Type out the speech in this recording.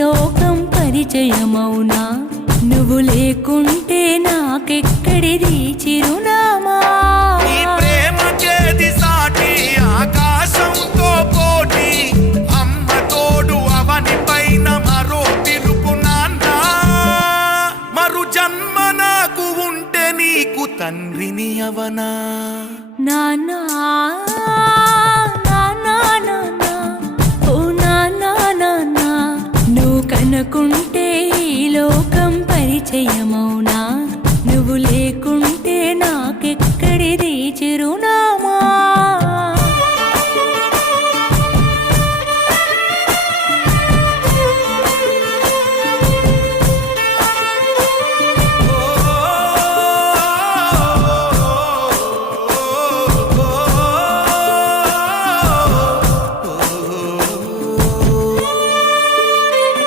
లోకం పరిచయమౌనా నువ్వు లేకుంటే నాకెక్కడిది చిరునామా నీ ప్రేమకేది సాటి ఆకాశంతో పోటీ అమ్మ తోడు అవని పైన మరో పిలుపు నాన్న మరు జన్మ నాకు ఉంటే నీకు తండ్రిని అవనా నానా నానా నానా ఓ నానా నానా నువ్వు కనుకుంటే ఈ లోకం పరిచయమౌనా నువ్వు లేకుంటే నాకెక్కడిది చిరునామా